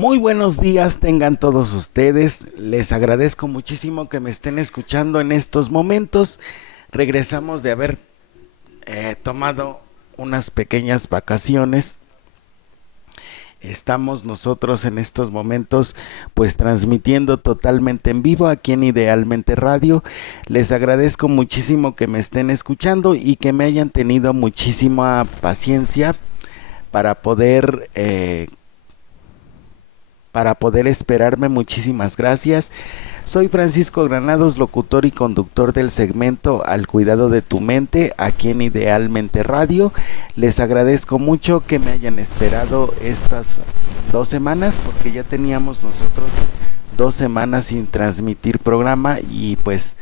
Muy buenos días tengan todos ustedes. Les agradezco muchísimo que me estén escuchando en estos momentos. Regresamos de haber tomado unas pequeñas vacaciones. Estamos nosotros en estos momentos pues transmitiendo totalmente en vivo aquí en Idealmente Radio. Les agradezco muchísimo que me estén escuchando y que me hayan tenido muchísima paciencia para poder esperarme. Muchísimas gracias. Soy Francisco Granados, locutor y conductor del segmento Al Cuidado de tu Mente, aquí en Idealmente Radio. Les agradezco mucho que me hayan esperado estas 2 semanas, porque ya teníamos nosotros 2 semanas sin transmitir programa y pues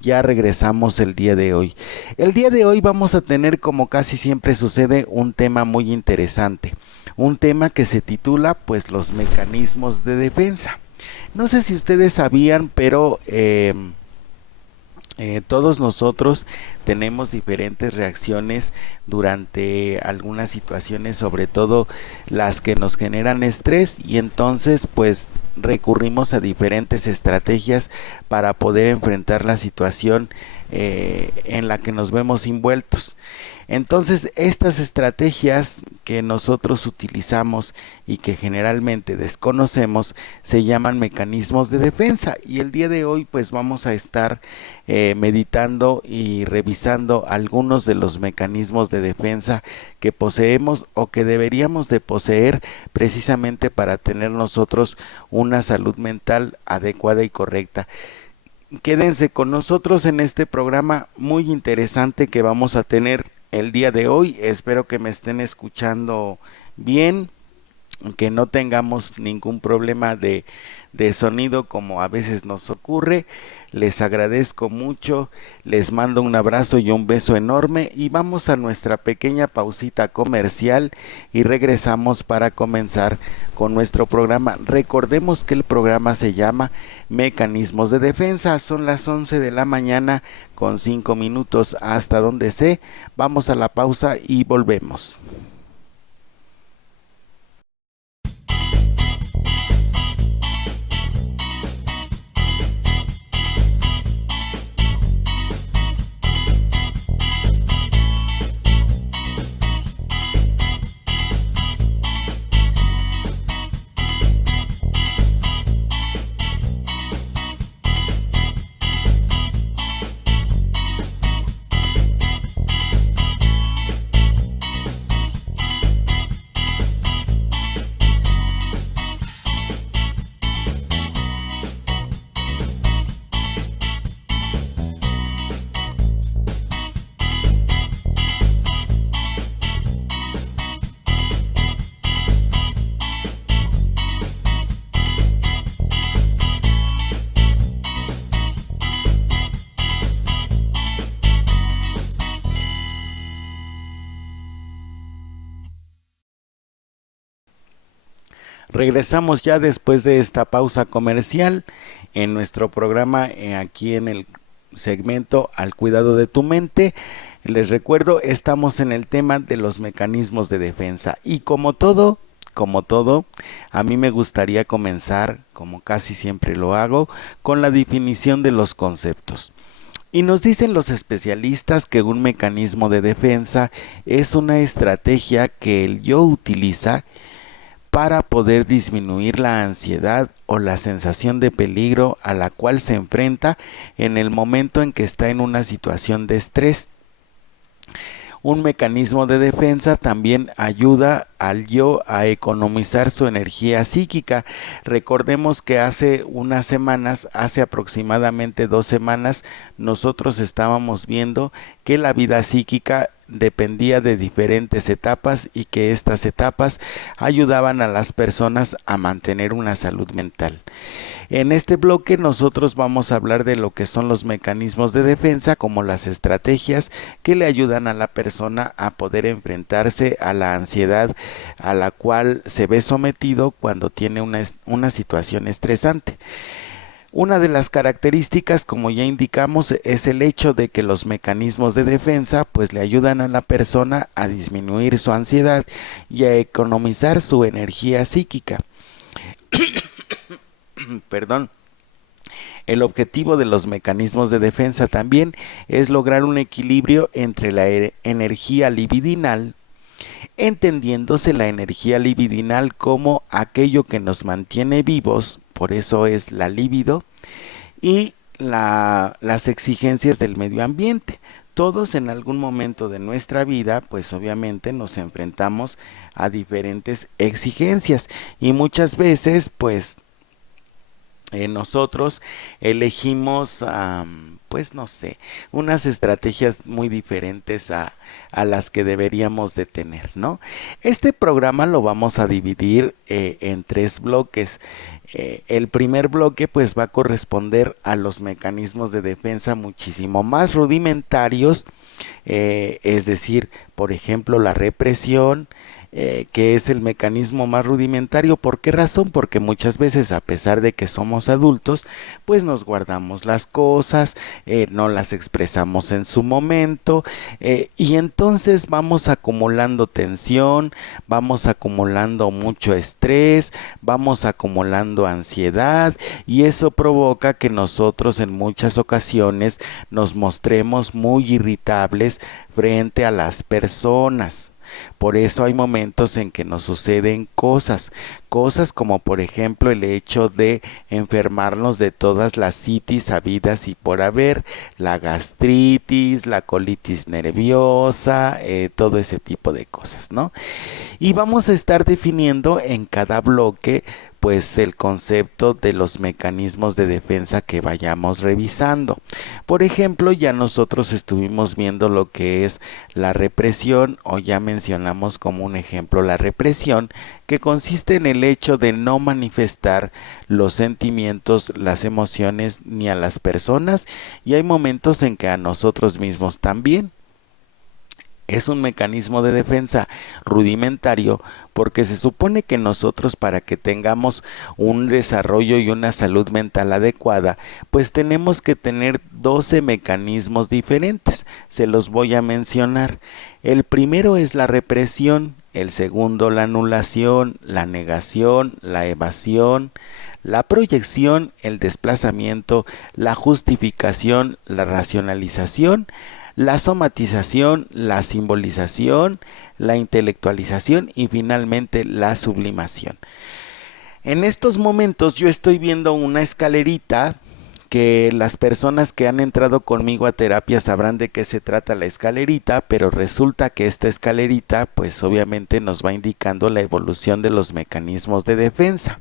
ya regresamos el día de hoy. El día de hoy vamos a tener, como casi siempre sucede, un tema muy interesante. Un tema que se titula pues los mecanismos de defensa. No sé si ustedes sabían, pero todos nosotros tenemos diferentes reacciones durante algunas situaciones, sobre todo las que nos generan estrés, y entonces pues recurrimos a diferentes estrategias para poder enfrentar la situación en la que nos vemos envueltos. Entonces, estas estrategias que nosotros utilizamos y que generalmente desconocemos se llaman mecanismos de defensa, y el día de hoy pues vamos a estar meditando y revisando algunos de los mecanismos de defensa que poseemos o que deberíamos de poseer precisamente para tener nosotros una salud mental adecuada y correcta. Quédense con nosotros en este programa muy interesante que vamos a tener el día de hoy. Espero que me estén escuchando bien, que no tengamos ningún problema de sonido como a veces nos ocurre. Les agradezco mucho, les mando un abrazo y un beso enorme, y vamos a nuestra pequeña pausita comercial y regresamos para comenzar con nuestro programa. Recordemos que el programa se llama Mecanismos de Defensa. Son las 11 de la mañana con 5 minutos hasta donde sé. Vamos a la pausa y volvemos. Regresamos ya después de esta pausa comercial en nuestro programa aquí en el segmento Al Cuidado de tu Mente. Les recuerdo, estamos en el tema de los mecanismos de defensa, y como todo, a mí me gustaría comenzar, como casi siempre lo hago, con la definición de los conceptos. Y nos dicen los especialistas que un mecanismo de defensa es una estrategia que el yo utiliza para poder disminuir la ansiedad o la sensación de peligro a la cual se enfrenta en el momento en que está en una situación de estrés. Un mecanismo de defensa también ayuda al yo a economizar su energía psíquica. Recordemos que hace unas semanas, hace aproximadamente 2 semanas, nosotros estábamos viendo que la vida psíquica dependía de diferentes etapas y que estas etapas ayudaban a las personas a mantener una salud mental. En este bloque nosotros vamos a hablar de lo que son los mecanismos de defensa, como las estrategias que le ayudan a la persona a poder enfrentarse a la ansiedad a la cual se ve sometido cuando tiene una situación estresante. Una de las características, como ya indicamos, es el hecho de que los mecanismos de defensa pues le ayudan a la persona a disminuir su ansiedad y a economizar su energía psíquica. Perdón. El objetivo de los mecanismos de defensa también es lograr un equilibrio entre la energía libidinal, entendiéndose la energía libidinal como aquello que nos mantiene vivos, por eso es la libido, y las exigencias del medio ambiente. Todos en algún momento de nuestra vida, pues obviamente nos enfrentamos a diferentes exigencias y muchas veces, pues nosotros elegimos, pues no sé, unas estrategias muy diferentes a las que deberíamos de tener, ¿no? Este programa lo vamos a dividir en 3 bloques. El primer bloque pues va a corresponder a los mecanismos de defensa muchísimo más rudimentarios, es decir, por ejemplo, la represión, que es el mecanismo más rudimentario. ¿Por qué razón? Porque muchas veces, a pesar de que somos adultos, pues nos guardamos las cosas, no las expresamos en su momento, y entonces vamos acumulando tensión, vamos acumulando mucho estrés, vamos acumulando ansiedad, y eso provoca que nosotros en muchas ocasiones nos mostremos muy irritables frente a las personas. Por eso hay momentos en que nos suceden cosas como por ejemplo el hecho de enfermarnos de todas las citis habidas y por haber, la gastritis, la colitis nerviosa, todo ese tipo de cosas, ¿no? Y vamos a estar definiendo en cada bloque pues el concepto de los mecanismos de defensa que vayamos revisando. Por ejemplo, ya nosotros estuvimos viendo lo que es la represión, o ya mencionamos como un ejemplo la represión, que consiste en el hecho de no manifestar los sentimientos, las emociones ni a las personas, y hay momentos en que a nosotros mismos también. Es un mecanismo de defensa rudimentario porque se supone que nosotros, para que tengamos un desarrollo y una salud mental adecuada, pues tenemos que tener 12 mecanismos diferentes. Se los voy a mencionar. El primero es la represión, el segundo la anulación, la negación, la evasión, la proyección, el desplazamiento, la justificación, la racionalización, la somatización, la simbolización, la intelectualización y finalmente la sublimación. En estos momentos yo estoy viendo una escalerita que las personas que han entrado conmigo a terapia sabrán de qué se trata la escalerita, pero resulta que esta escalerita pues obviamente nos va indicando la evolución de los mecanismos de defensa.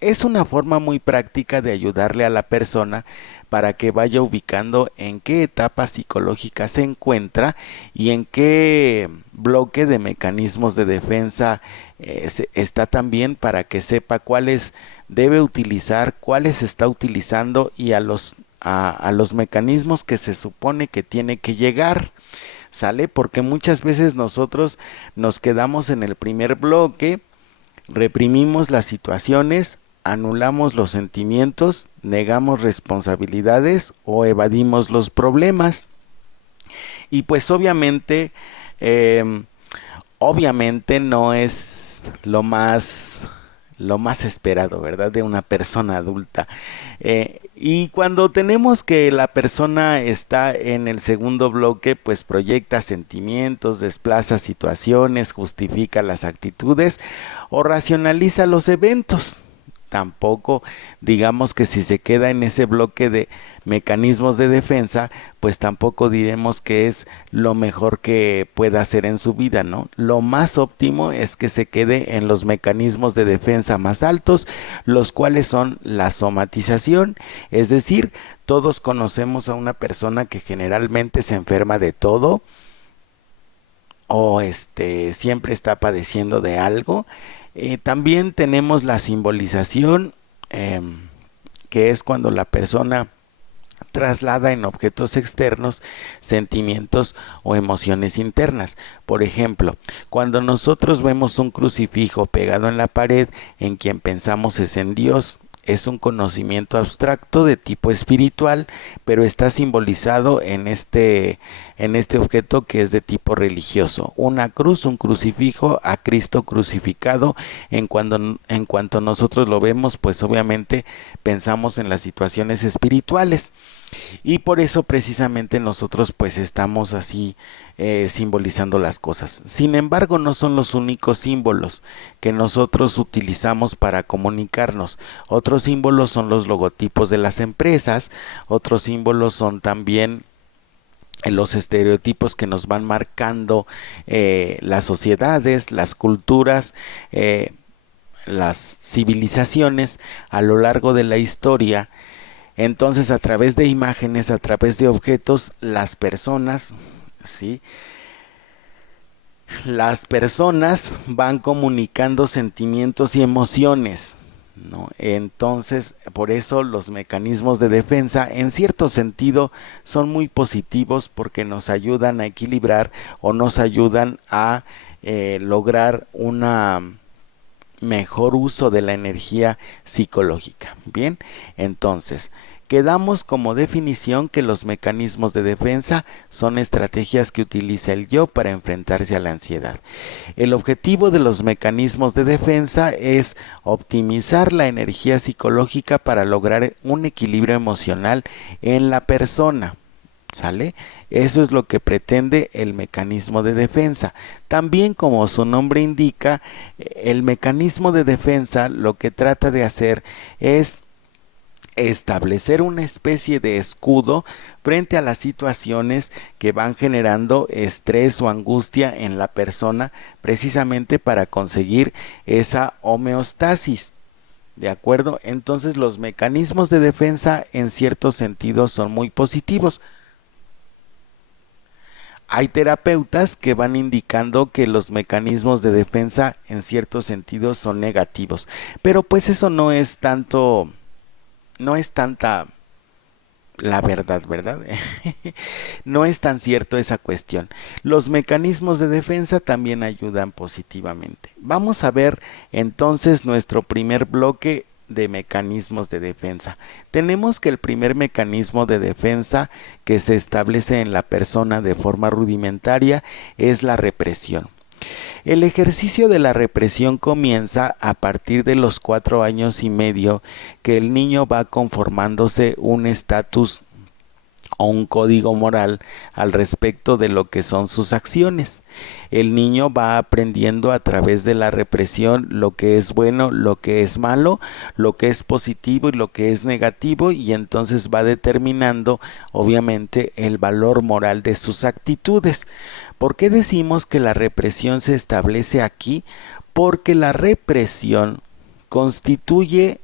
Es una forma muy práctica de ayudarle a la persona para que vaya ubicando en qué etapa psicológica se encuentra y en qué bloque de mecanismos de defensa está también, para que sepa cuáles debe utilizar, cuáles está utilizando y a los mecanismos que se supone que tiene que llegar. ¿Sale? Porque muchas veces nosotros nos quedamos en el primer bloque, reprimimos las situaciones, anulamos los sentimientos, negamos responsabilidades o evadimos los problemas. Y pues obviamente no es lo más esperado, ¿verdad?, de una persona adulta. Y cuando tenemos que la persona está en el segundo bloque, pues proyecta sentimientos, desplaza situaciones, justifica las actitudes o racionaliza los eventos. Tampoco digamos que si se queda en ese bloque de mecanismos de defensa, pues tampoco diremos que es lo mejor que pueda hacer en su vida, ¿no? Lo más óptimo es que se quede en los mecanismos de defensa más altos, los cuales son la somatización, es decir, todos conocemos a una persona que generalmente se enferma de todo o siempre está padeciendo de algo. También tenemos la simbolización, que es cuando la persona traslada en objetos externos sentimientos o emociones internas. Por ejemplo, cuando nosotros vemos un crucifijo pegado en la pared, en quien pensamos es en Dios. es un conocimiento abstracto de tipo espiritual, pero está simbolizado en este objeto que es de tipo religioso. Una cruz, un crucifijo, a Cristo crucificado. En cuanto nosotros lo vemos, pues obviamente pensamos en las situaciones espirituales. Y por eso precisamente nosotros pues estamos así simbolizando las cosas. Sin embargo, no son los únicos símbolos que nosotros utilizamos para comunicarnos. Otros símbolos son los logotipos de las empresas, otros símbolos son también los estereotipos que nos van marcando las sociedades, las culturas, las civilizaciones a lo largo de la historia. Entonces, a través de imágenes, a través de objetos, las personas, ¿sí? Las personas van comunicando sentimientos y emociones, ¿no? Entonces, por eso los mecanismos de defensa, en cierto sentido, son muy positivos porque nos ayudan a equilibrar o nos ayudan a lograr una mejor uso de la energía psicológica. Bien, entonces quedamos como definición que los mecanismos de defensa son estrategias que utiliza el yo para enfrentarse a la ansiedad. El objetivo de los mecanismos de defensa es optimizar la energía psicológica para lograr un equilibrio emocional en la persona. ¿Sale? Eso es lo que pretende el mecanismo de defensa. También, como su nombre indica, el mecanismo de defensa lo que trata de hacer es establecer una especie de escudo frente a las situaciones que van generando estrés o angustia en la persona, precisamente para conseguir esa homeostasis. ¿De acuerdo? Entonces los mecanismos de defensa en cierto sentido son muy positivos. Hay terapeutas que van indicando que los mecanismos de defensa en cierto sentido son negativos, pero pues eso no es tanta la verdad, ¿verdad? No es tan cierto esa cuestión. Los mecanismos de defensa también ayudan positivamente. Vamos a ver entonces nuestro primer bloque de mecanismos de defensa. Tenemos que el primer mecanismo de defensa que se establece en la persona de forma rudimentaria es la represión. El ejercicio de la represión comienza a partir de los 4 años y medio, que el niño va conformándose un estatus o un código moral al respecto de lo que son sus acciones. El niño va aprendiendo a través de la represión lo que es bueno, lo que es malo, lo que es positivo y lo que es negativo, y entonces va determinando obviamente el valor moral de sus actitudes. ¿Por qué decimos que la represión se establece aquí? Porque la represión constituye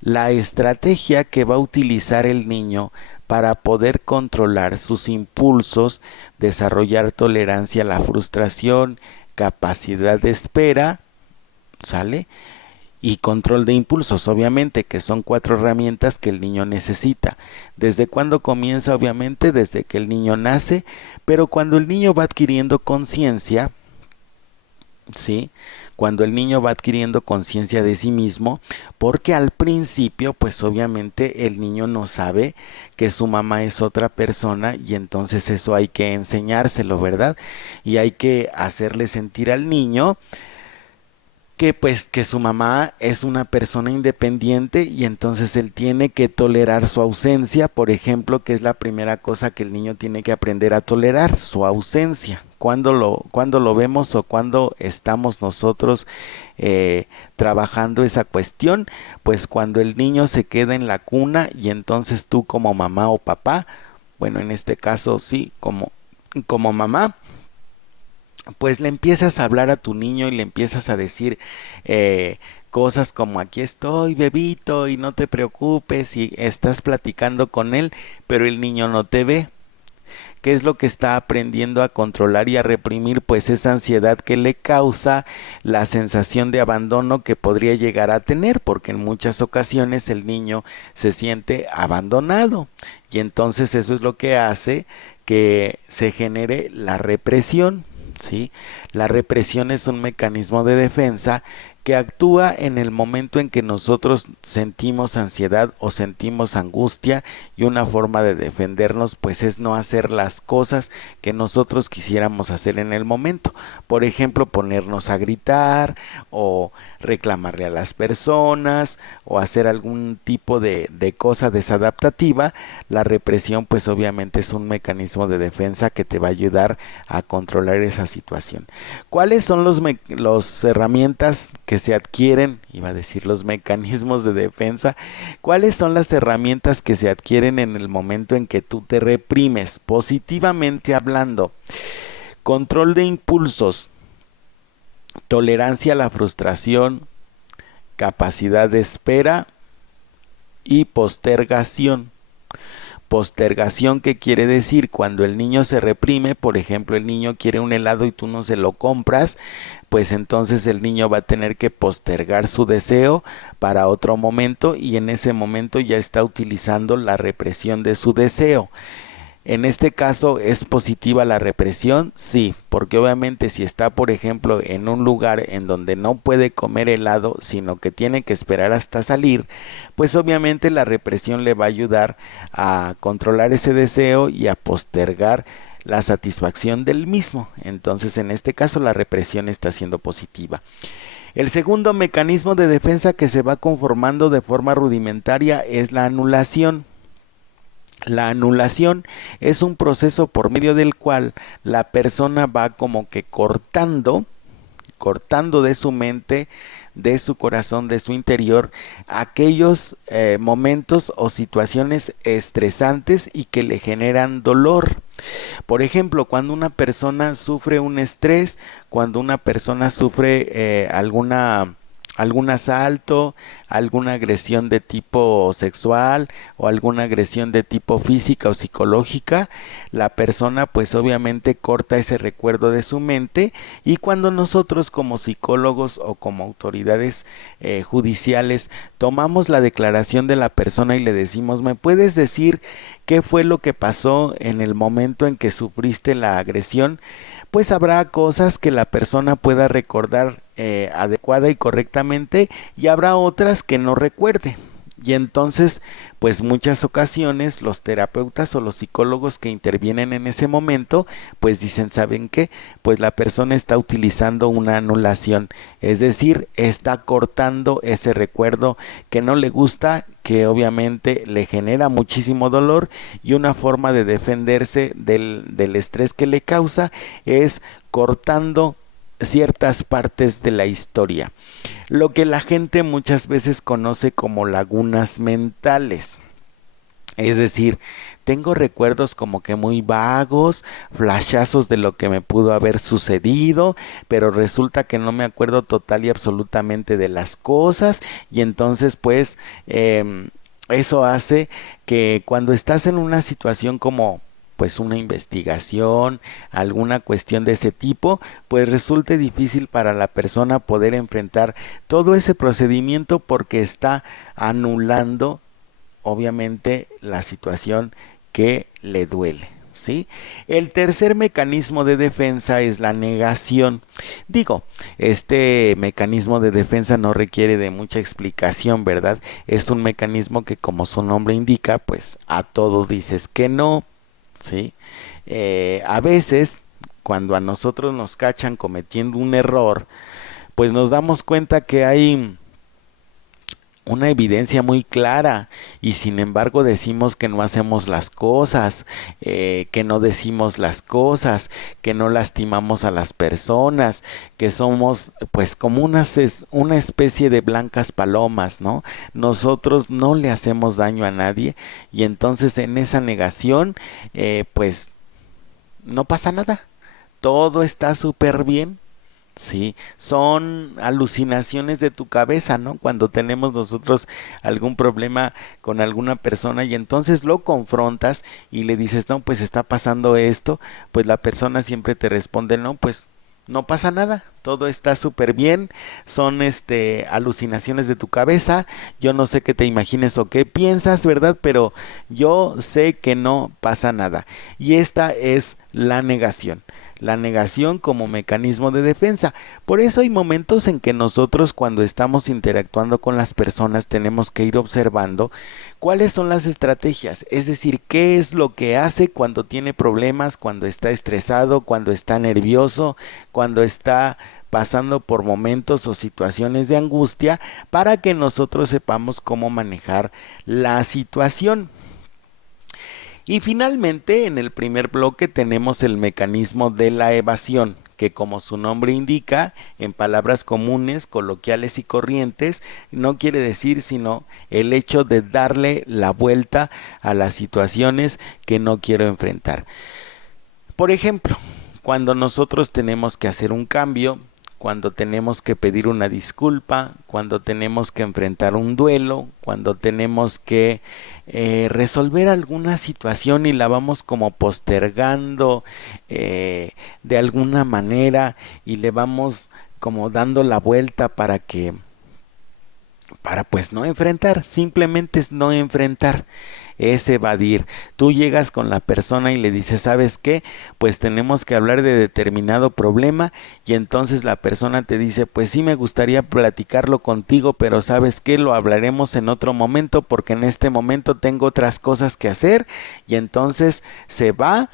la estrategia que va a utilizar el niño para poder controlar sus impulsos, desarrollar tolerancia a la frustración, capacidad de espera, ¿sale? Y control de impulsos, obviamente, que son 4 herramientas que el niño necesita. ¿Desde cuándo comienza? Obviamente desde que el niño nace, pero cuando el niño va adquiriendo conciencia, ¿sí? Cuando el niño va adquiriendo conciencia de sí mismo, porque al principio pues obviamente el niño no sabe que su mamá es otra persona, y entonces eso hay que enseñárselo, ¿verdad? Y hay que hacerle sentir al niño que pues que su mamá es una persona independiente, y entonces él tiene que tolerar su ausencia, por ejemplo, que es la primera cosa que el niño tiene que aprender a tolerar, su ausencia. Cuando lo vemos o cuando estamos nosotros trabajando esa cuestión, pues cuando el niño se queda en la cuna, y entonces tú como mamá o papá, bueno, en este caso sí, como mamá, pues le empiezas a hablar a tu niño y le empiezas a decir cosas como: aquí estoy, bebito, y no te preocupes, y estás platicando con él, pero el niño no te ve. ¿Qué es lo que está aprendiendo a controlar y a reprimir? Pues esa ansiedad que le causa la sensación de abandono que podría llegar a tener, porque en muchas ocasiones el niño se siente abandonado, y entonces eso es lo que hace que se genere la represión. ¿Sí? La represión es un mecanismo de defensa que actúa en el momento en que nosotros sentimos ansiedad o sentimos angustia, y una forma de defendernos pues es no hacer las cosas que nosotros quisiéramos hacer en el momento. Por ejemplo, ponernos a gritar o reclamarle a las personas o hacer algún tipo de cosa desadaptativa. La represión pues obviamente es un mecanismo de defensa que te va a ayudar a controlar esa situación. ¿Cuáles son los herramientas que se adquieren? Iba a decir los mecanismos de defensa. ¿Cuáles son las herramientas que se adquieren en el momento en que tú te reprimes? Positivamente hablando, control de impulsos, tolerancia a la frustración, capacidad de espera y postergación. Postergación, ¿qué quiere decir? Cuando el niño se reprime, por ejemplo, el niño quiere un helado y tú no se lo compras, pues entonces el niño va a tener que postergar su deseo para otro momento, y en ese momento ya está utilizando la represión de su deseo. En este caso, ¿es positiva la represión? Sí, porque obviamente si está, por ejemplo, en un lugar en donde no puede comer helado, sino que tiene que esperar hasta salir, pues obviamente la represión le va a ayudar a controlar ese deseo y a postergar la satisfacción del mismo. Entonces, en este caso, la represión está siendo positiva. El segundo mecanismo de defensa que se va conformando de forma rudimentaria es la anulación. La anulación es un proceso por medio del cual la persona va como que cortando de su mente, de su corazón, de su interior, aquellos momentos o situaciones estresantes y que le generan dolor. Por ejemplo, cuando una persona sufre un estrés, cuando una persona sufre algún asalto, alguna agresión de tipo sexual o alguna agresión de tipo física o psicológica, la persona pues obviamente corta ese recuerdo de su mente, y cuando nosotros como psicólogos o como autoridades judiciales tomamos la declaración de la persona y le decimos: ¿me puedes decir qué fue lo que pasó en el momento en que sufriste la agresión? Pues habrá cosas que la persona pueda recordar adecuada y correctamente, y habrá otras que no recuerde. Y entonces, pues muchas ocasiones los terapeutas o los psicólogos que intervienen en ese momento, pues dicen: ¿saben qué? Pues la persona está utilizando una anulación, es decir, está cortando ese recuerdo que no le gusta, que obviamente le genera muchísimo dolor, y una forma de defenderse del estrés que le causa es cortando ciertas partes de la historia, lo que la gente muchas veces conoce como lagunas mentales. Es decir, tengo recuerdos como que muy vagos, flashazos de lo que me pudo haber sucedido, pero resulta que no me acuerdo total y absolutamente de las cosas, y entonces pues eso hace que cuando estás en una situación como pues una investigación, alguna cuestión de ese tipo, pues resulte difícil para la persona poder enfrentar todo ese procedimiento, porque está anulando obviamente la situación que le duele, ¿sí? El tercer mecanismo de defensa es la negación. Digo, este mecanismo de defensa no requiere de mucha explicación, ¿verdad? Es un mecanismo que, como su nombre indica, pues a todo dices que no, ¿sí? A veces, cuando a nosotros nos cachan cometiendo un error, pues nos damos cuenta que hay una evidencia muy clara, y sin embargo decimos que no hacemos las cosas, que no decimos las cosas, que no lastimamos a las personas, que somos pues como una especie de blancas palomas, ¿no? Nosotros no le hacemos daño a nadie, y entonces en esa negación pues no pasa nada, todo está súper bien. Sí, son alucinaciones de tu cabeza, ¿no? Cuando tenemos nosotros algún problema con alguna persona y entonces lo confrontas y le dices: no, pues está pasando esto, pues la persona siempre te responde: no, pues no pasa nada, todo está súper bien, son alucinaciones de tu cabeza, yo no sé qué te imagines o qué piensas, ¿verdad? Pero yo sé que no pasa nada. Y esta es la negación. La negación como mecanismo de defensa. Por eso hay momentos en que nosotros, cuando estamos interactuando con las personas, tenemos que ir observando cuáles son las estrategias, es decir, qué es lo que hace cuando tiene problemas, cuando está estresado, cuando está nervioso, cuando está pasando por momentos o situaciones de angustia, para que nosotros sepamos cómo manejar la situación. Y finalmente, en el primer bloque tenemos el mecanismo de la evasión, que como su nombre indica, en palabras comunes, coloquiales y corrientes, no quiere decir sino el hecho de darle la vuelta a las situaciones que no quiero enfrentar. Por ejemplo, cuando nosotros tenemos que hacer un cambio, cuando tenemos que pedir una disculpa, cuando tenemos que enfrentar un duelo, cuando tenemos que resolver alguna situación y la vamos como postergando de alguna manera y le vamos como dando la vuelta para pues no enfrentar, simplemente es no enfrentar, es evadir. Tú llegas con la persona y le dices, ¿sabes qué? Pues tenemos que hablar de determinado problema, y entonces la persona te dice, pues sí me gustaría platicarlo contigo, pero ¿sabes qué? Lo hablaremos en otro momento porque en este momento tengo otras cosas que hacer, y entonces se da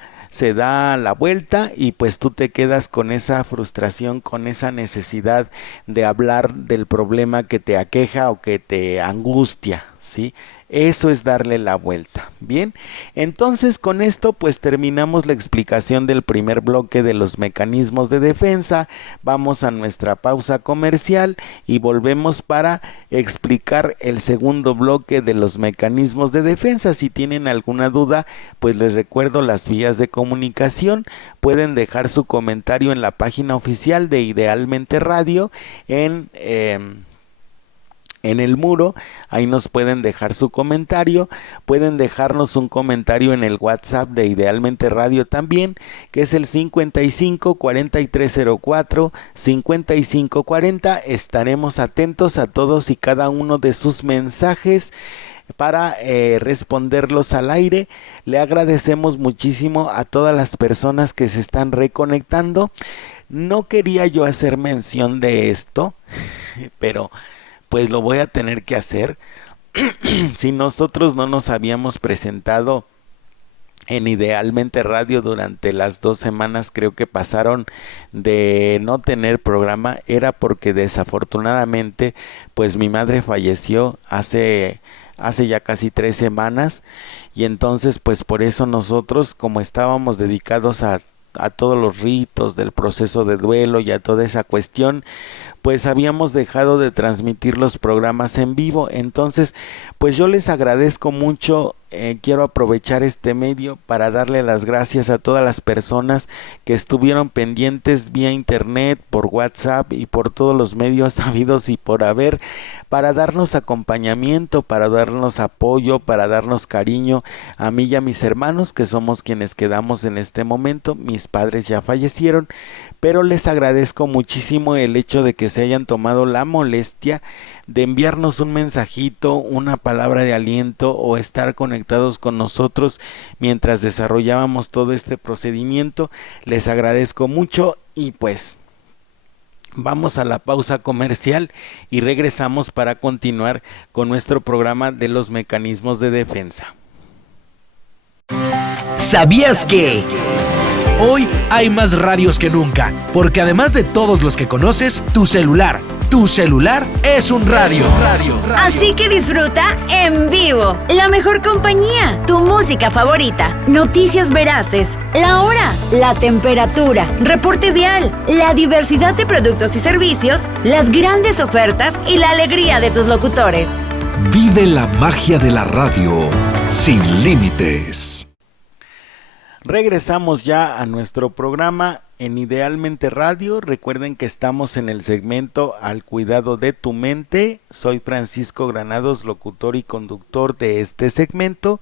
la vuelta y pues tú te quedas con esa frustración, con esa necesidad de hablar del problema que te aqueja o que te angustia, ¿sí? Eso es darle la vuelta. Bien, entonces con esto pues terminamos la explicación del primer bloque de los mecanismos de defensa. Vamos a nuestra pausa comercial y volvemos para explicar el segundo bloque de los mecanismos de defensa. Si tienen alguna duda, pues les recuerdo las vías de comunicación. Pueden dejar su comentario en la página oficial de Idealmente Radio en el muro, ahí nos pueden dejar su comentario, pueden dejarnos un comentario en el WhatsApp de Idealmente Radio también, que es el 554304-5540. Estaremos atentos a todos y cada uno de sus mensajes para responderlos al aire. Le agradecemos muchísimo a todas las personas que se están reconectando. No quería yo hacer mención de esto, pero pues lo voy a tener que hacer. Si nosotros no nos habíamos presentado en Idealmente Radio durante las 2 semanas, creo que pasaron de no tener programa, era porque desafortunadamente pues mi madre falleció hace ya casi 3 semanas, y entonces pues por eso nosotros, como estábamos dedicados a todos los ritos del proceso de duelo y a toda esa cuestión, pues habíamos dejado de transmitir los programas en vivo. Entonces pues yo les agradezco mucho. Quiero aprovechar este medio para darle las gracias a todas las personas que estuvieron pendientes vía internet, por WhatsApp y por todos los medios habidos y por haber, para darnos acompañamiento, para darnos apoyo, para darnos cariño a mí y a mis hermanos, que somos quienes quedamos en este momento. Mis padres ya fallecieron, pero les agradezco muchísimo el hecho de que se hayan tomado la molestia de enviarnos un mensajito, una palabra de aliento, o estar conectados con nosotros mientras desarrollábamos todo este procedimiento. Les agradezco mucho y pues vamos a la pausa comercial y regresamos para continuar con nuestro programa de los mecanismos de defensa. ¿Sabías que? Hoy hay más radios que nunca, porque además de todos los que conoces, tu celular es un radio. Así que disfruta en vivo la mejor compañía, tu música favorita, noticias veraces, la hora, la temperatura, reporte vial, la diversidad de productos y servicios, las grandes ofertas y la alegría de tus locutores. Vive la magia de la radio sin límites. Regresamos ya a nuestro programa en Idealmente Radio. Recuerden que estamos en el segmento Al Cuidado de tu Mente. Soy Francisco Granados, locutor y conductor de este segmento.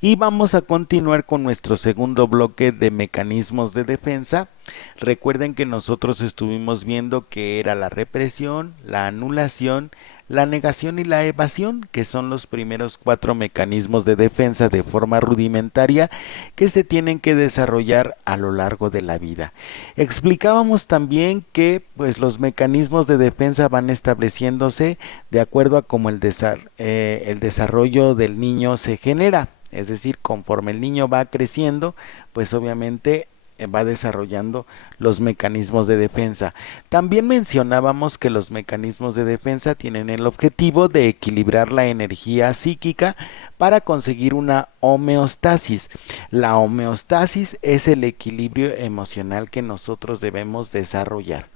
Y vamos a continuar con nuestro segundo bloque de mecanismos de defensa. Recuerden que nosotros estuvimos viendo que era la represión, la anulación, la negación y la evasión, que son los primeros 4 mecanismos de defensa de forma rudimentaria que se tienen que desarrollar a lo largo de la vida. Explicábamos también que pues los mecanismos de defensa van estableciéndose de acuerdo a cómo el desarrollo del niño se genera, es decir, conforme el niño va creciendo, pues obviamente va desarrollando los mecanismos de defensa. También mencionábamos que los mecanismos de defensa tienen el objetivo de equilibrar la energía psíquica para conseguir una homeostasis. La homeostasis es el equilibrio emocional que nosotros debemos desarrollar.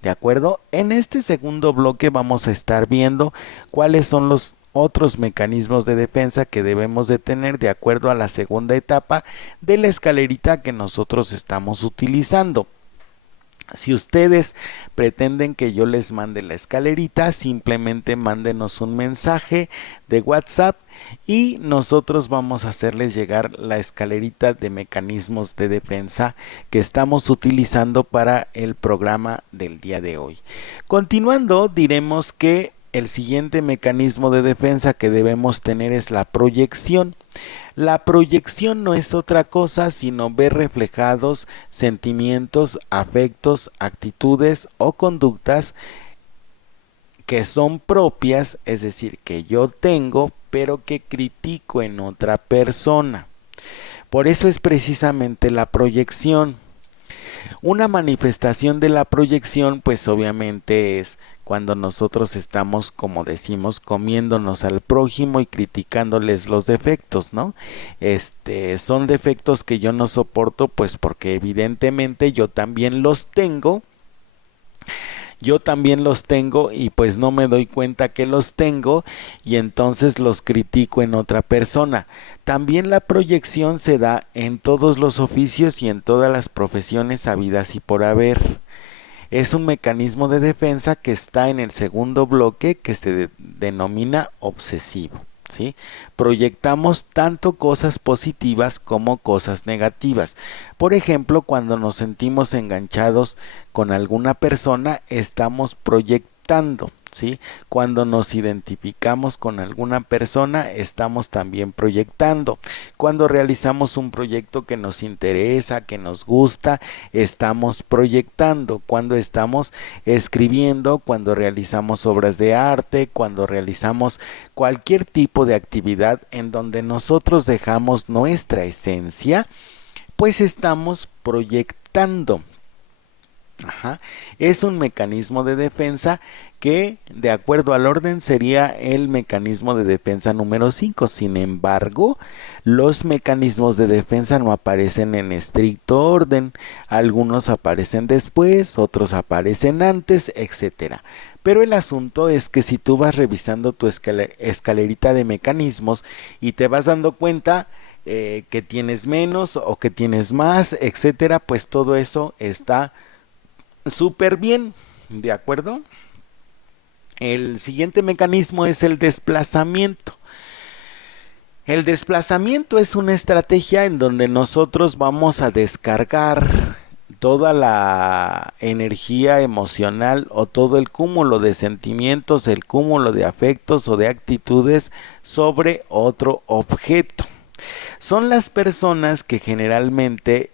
¿De acuerdo? En este segundo bloque vamos a estar viendo cuáles son los otros mecanismos de defensa que debemos de tener de acuerdo a la segunda etapa de la escalerita que nosotros estamos utilizando. Si ustedes pretenden que yo les mande la escalerita, simplemente mándenos un mensaje de WhatsApp y nosotros vamos a hacerles llegar la escalerita de mecanismos de defensa que estamos utilizando para el programa del día de hoy. Continuando, diremos que el siguiente mecanismo de defensa que debemos tener es la proyección. La proyección no es otra cosa sino ver reflejados sentimientos, afectos, actitudes o conductas que son propias, es decir, que yo tengo, pero que critico en otra persona. Por eso es precisamente la proyección. Una manifestación de la proyección, pues obviamente es cuando nosotros estamos, como decimos, comiéndonos al prójimo y criticándoles los defectos, ¿no? Son defectos que yo no soporto, pues porque evidentemente yo también los tengo. Y pues no me doy cuenta que los tengo y entonces los critico en otra persona. También la proyección se da en todos los oficios y en todas las profesiones habidas y por haber. Es un mecanismo de defensa que está en el segundo bloque que se denomina obsesivo. ¿Sí? Proyectamos tanto cosas positivas como cosas negativas. Por ejemplo, cuando nos sentimos enganchados con alguna persona, estamos proyectando. ¿Sí? Cuando nos identificamos con alguna persona, estamos también proyectando. Cuando realizamos un proyecto que nos interesa, que nos gusta, estamos proyectando. Cuando estamos escribiendo, cuando realizamos obras de arte, cuando realizamos cualquier tipo de actividad en donde nosotros dejamos nuestra esencia, pues estamos proyectando. Es un mecanismo de defensa que, de acuerdo al orden, sería el mecanismo de defensa número 5. Sin embargo, los mecanismos de defensa no aparecen en estricto orden. Algunos aparecen después, otros aparecen antes, etcétera. Pero el asunto es que si tú vas revisando tu escalerita de mecanismos y te vas dando cuenta que tienes menos o que tienes más, etcétera, pues todo eso está súper bien, ¿de acuerdo? El siguiente mecanismo es el desplazamiento. El desplazamiento es una estrategia en donde nosotros vamos a descargar toda la energía emocional o todo el cúmulo de sentimientos, el cúmulo de afectos o de actitudes sobre otro objeto. Son las personas que generalmente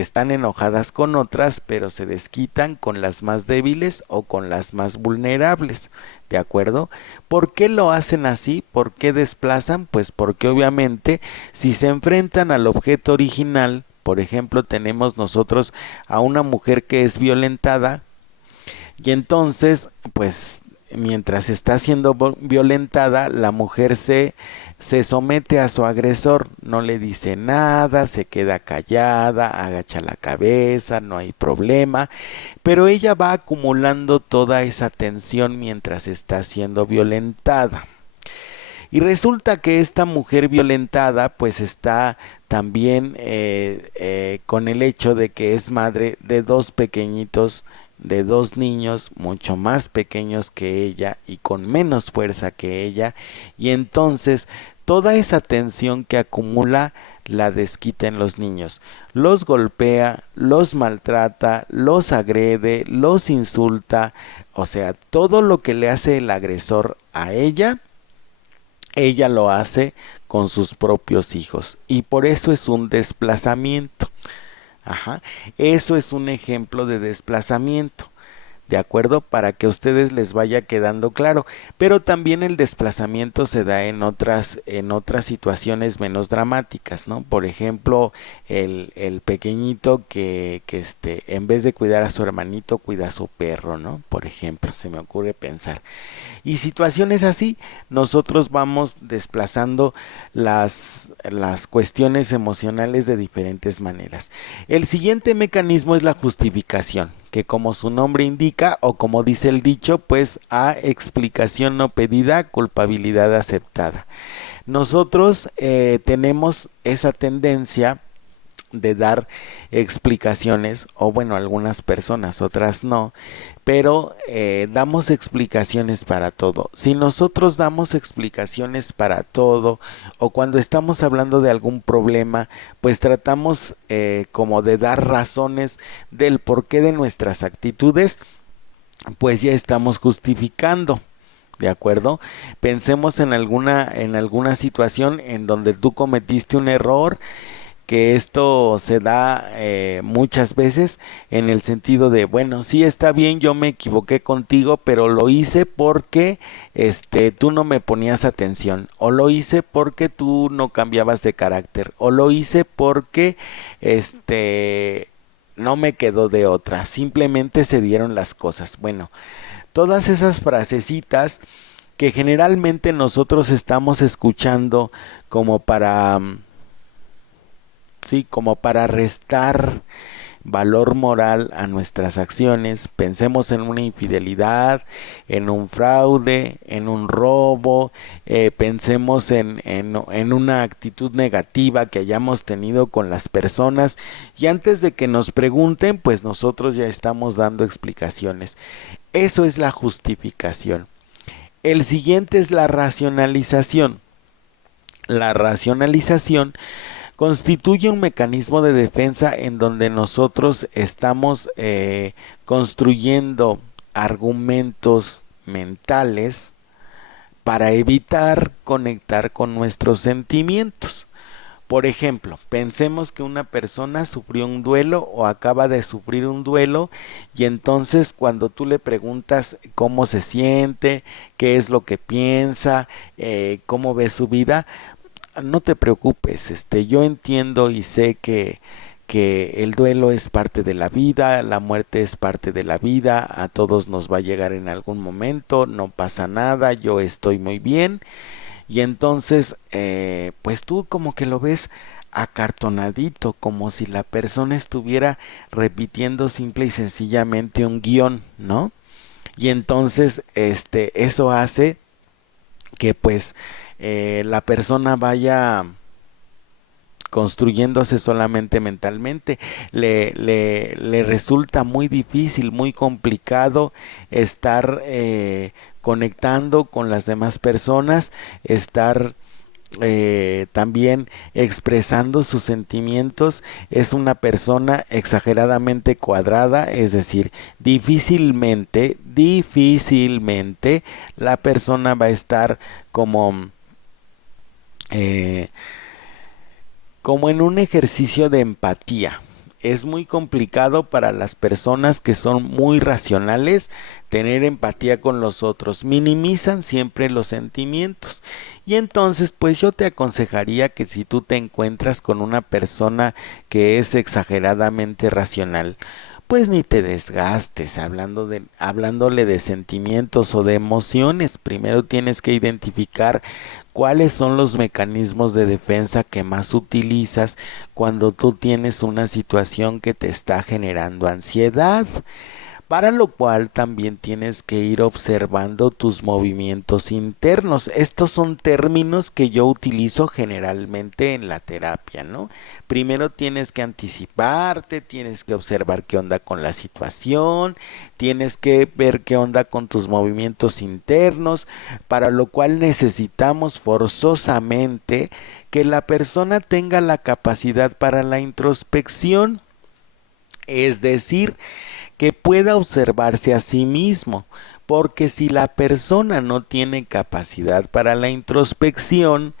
están enojadas con otras, pero se desquitan con las más débiles o con las más vulnerables, ¿de acuerdo? ¿Por qué lo hacen así? ¿Por qué desplazan? Pues porque obviamente si se enfrentan al objeto original, por ejemplo, tenemos nosotros a una mujer que es violentada y entonces, pues mientras está siendo violentada, la mujer se somete a su agresor, no le dice nada, se queda callada, agacha la cabeza, no hay problema, pero ella va acumulando toda esa tensión mientras está siendo violentada. Y resulta que esta mujer violentada pues está también con el hecho de que es madre de dos pequeñitos, de dos niños mucho más pequeños que ella y con menos fuerza que ella, y entonces toda esa tensión que acumula la desquita en los niños. Los golpea, los maltrata, los agrede, los insulta, o sea, todo lo que le hace el agresor a ella lo hace con sus propios hijos, y por eso es un desplazamiento. Eso es un ejemplo de desplazamiento. ¿De acuerdo? Para que a ustedes les vaya quedando claro. Pero también el desplazamiento se da en otras situaciones menos dramáticas, ¿no? Por ejemplo, el pequeñito que en vez de cuidar a su hermanito, cuida a su perro, ¿no? Por ejemplo, se me ocurre pensar. Y situaciones así, nosotros vamos desplazando las cuestiones emocionales de diferentes maneras. El siguiente mecanismo es la justificación, que como su nombre indica, o como dice el dicho, pues a explicación no pedida, culpabilidad aceptada. Nosotros tenemos esa tendencia de dar explicaciones, o bueno, algunas personas, otras no, pero damos explicaciones para todo. Si nosotros damos explicaciones para todo, o cuando estamos hablando de algún problema, pues tratamos como de dar razones del porqué de nuestras actitudes, pues ya estamos justificando. ¿De acuerdo? Pensemos en alguna situación en donde tú cometiste un error, que esto se da muchas veces en el sentido de, bueno, sí está bien, yo me equivoqué contigo, pero lo hice porque tú no me ponías atención, o lo hice porque tú no cambiabas de carácter, o lo hice porque no me quedó de otra, simplemente se dieron las cosas. Bueno, todas esas frasecitas que generalmente nosotros estamos escuchando como para restar valor moral a nuestras acciones. Pensemos en una infidelidad, en un fraude, en un robo, pensemos en una actitud negativa que hayamos tenido con las personas, y antes de que nos pregunten, pues nosotros ya estamos dando explicaciones. Eso es la justificación. El siguiente es la racionalización. La racionalización constituye un mecanismo de defensa en donde nosotros estamos construyendo argumentos mentales para evitar conectar con nuestros sentimientos. Por ejemplo, pensemos que una persona sufrió un duelo o acaba de sufrir un duelo, y entonces cuando tú le preguntas cómo se siente, qué es lo que piensa, cómo ve su vida, no te preocupes, yo entiendo y sé que el duelo es parte de la vida, la muerte es parte de la vida, a todos nos va a llegar en algún momento, no pasa nada, yo estoy muy bien. Y entonces, pues tú como que lo ves acartonadito, como si la persona estuviera repitiendo simple y sencillamente un guión, ¿no? Y entonces, eso hace que pues la persona vaya construyéndose solamente mentalmente. Le resulta muy difícil, muy complicado estar conectando con las demás personas, estar también expresando sus sentimientos. Es una persona exageradamente cuadrada, es decir, difícilmente la persona va a estar como en un ejercicio de empatía. Es muy complicado para las personas que son muy racionales tener empatía con los otros, minimizan siempre los sentimientos. Y entonces pues yo te aconsejaría que si tú te encuentras con una persona que es exageradamente racional, pues ni te desgastes hablándole de sentimientos o de emociones. Primero tienes que identificar cuáles son los mecanismos de defensa que más utilizas cuando tú tienes una situación que te está generando ansiedad. para lo cual también tienes que ir observando tus movimientos internos. Estos son términos que yo utilizo generalmente en la terapia, ¿no? Primero tienes que anticiparte, tienes que observar qué onda con la situación, tienes que ver qué onda con tus movimientos internos, para lo cual necesitamos forzosamente que la persona tenga la capacidad para la introspección, es decir, que pueda observarse a sí mismo, porque si la persona no tiene capacidad para la introspección,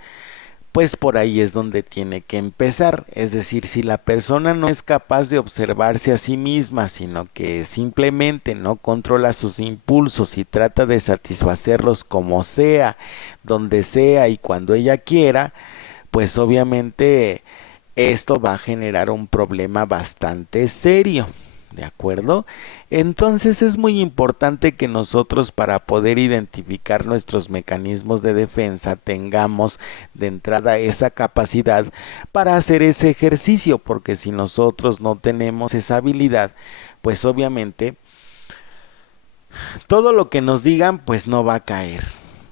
pues por ahí es donde tiene que empezar. Es decir, si la persona no es capaz de observarse a sí misma, sino que simplemente no controla sus impulsos y trata de satisfacerlos como sea, donde sea y cuando ella quiera, pues obviamente esto va a generar un problema bastante serio. ¿De acuerdo? Entonces es muy importante que nosotros, para poder identificar nuestros mecanismos de defensa, tengamos de entrada esa capacidad para hacer ese ejercicio, porque si nosotros no tenemos esa habilidad, pues obviamente todo lo que nos digan pues no va a caer,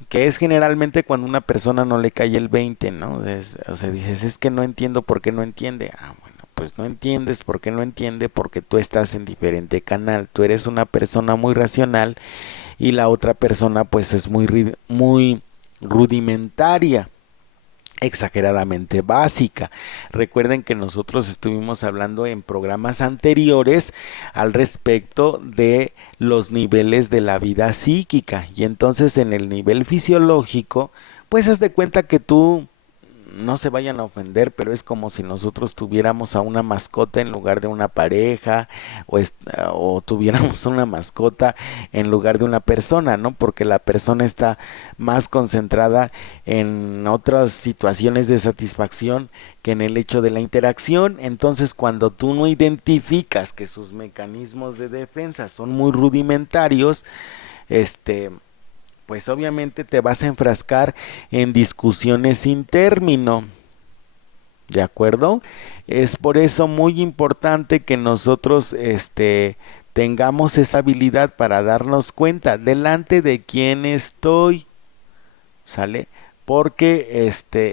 que es generalmente cuando una persona no le cae el 20, ¿no? O sea, dices, es que no entiendo por qué no entiende. Bueno, pues no entiendes por qué no entiende, porque tú estás en diferente canal. Tú eres una persona muy racional y la otra persona pues es muy rudimentaria, exageradamente básica. Recuerden que nosotros estuvimos hablando en programas anteriores al respecto de los niveles de la vida psíquica, y entonces en el nivel fisiológico, pues haz de cuenta que tú, no se vayan a ofender, pero es como si nosotros tuviéramos a una mascota en lugar de una pareja, o tuviéramos una mascota en lugar de una persona, ¿no? Porque la persona está más concentrada en otras situaciones de satisfacción que en el hecho de la interacción. Entonces, cuando tú no identificas que sus mecanismos de defensa son muy rudimentarios, pues obviamente te vas a enfrascar en discusiones sin término. ¿De acuerdo? Es por eso muy importante que nosotros tengamos esa habilidad para darnos cuenta delante de quién estoy. ¿Sale? Porque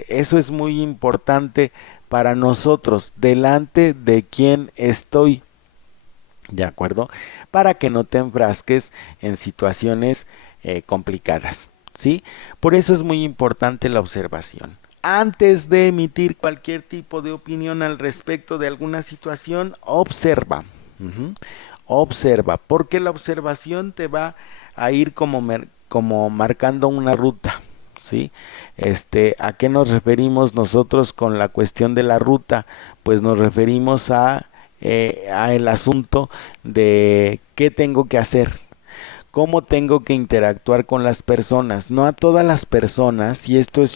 eso es muy importante para nosotros, delante de quién estoy. ¿De acuerdo? Para que no te enfrasques en situaciones complicadas, ¿sí? Por eso es muy importante la observación. Antes de emitir cualquier tipo de opinión al respecto de alguna situación, observa. Observa, porque la observación te va a ir como marcando una ruta, ¿sí? ¿A qué nos referimos nosotros con la cuestión de la ruta? Pues nos referimos a el asunto de qué tengo que hacer, cómo tengo que interactuar con las personas. No a todas las personas, y esto es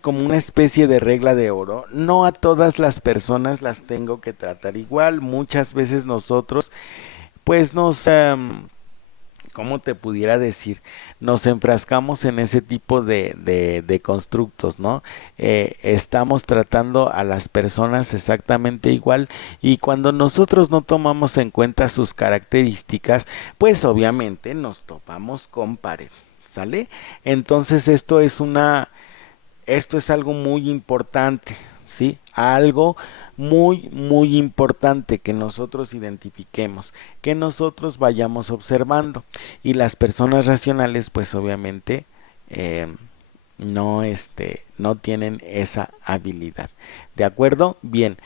como una especie de regla de oro, no a todas las personas las tengo que tratar igual. Muchas veces nosotros pues ¿cómo te pudiera decir? Nos enfrascamos en ese tipo de constructos, ¿no? Estamos tratando a las personas exactamente igual, y cuando nosotros no tomamos en cuenta sus características, pues obviamente nos topamos con pared, ¿sale? Entonces esto es algo muy importante, ¿sí? Algo muy importante que nosotros identifiquemos, que nosotros vayamos observando, y las personas racionales pues obviamente no tienen esa habilidad. ¿De acuerdo? Bien,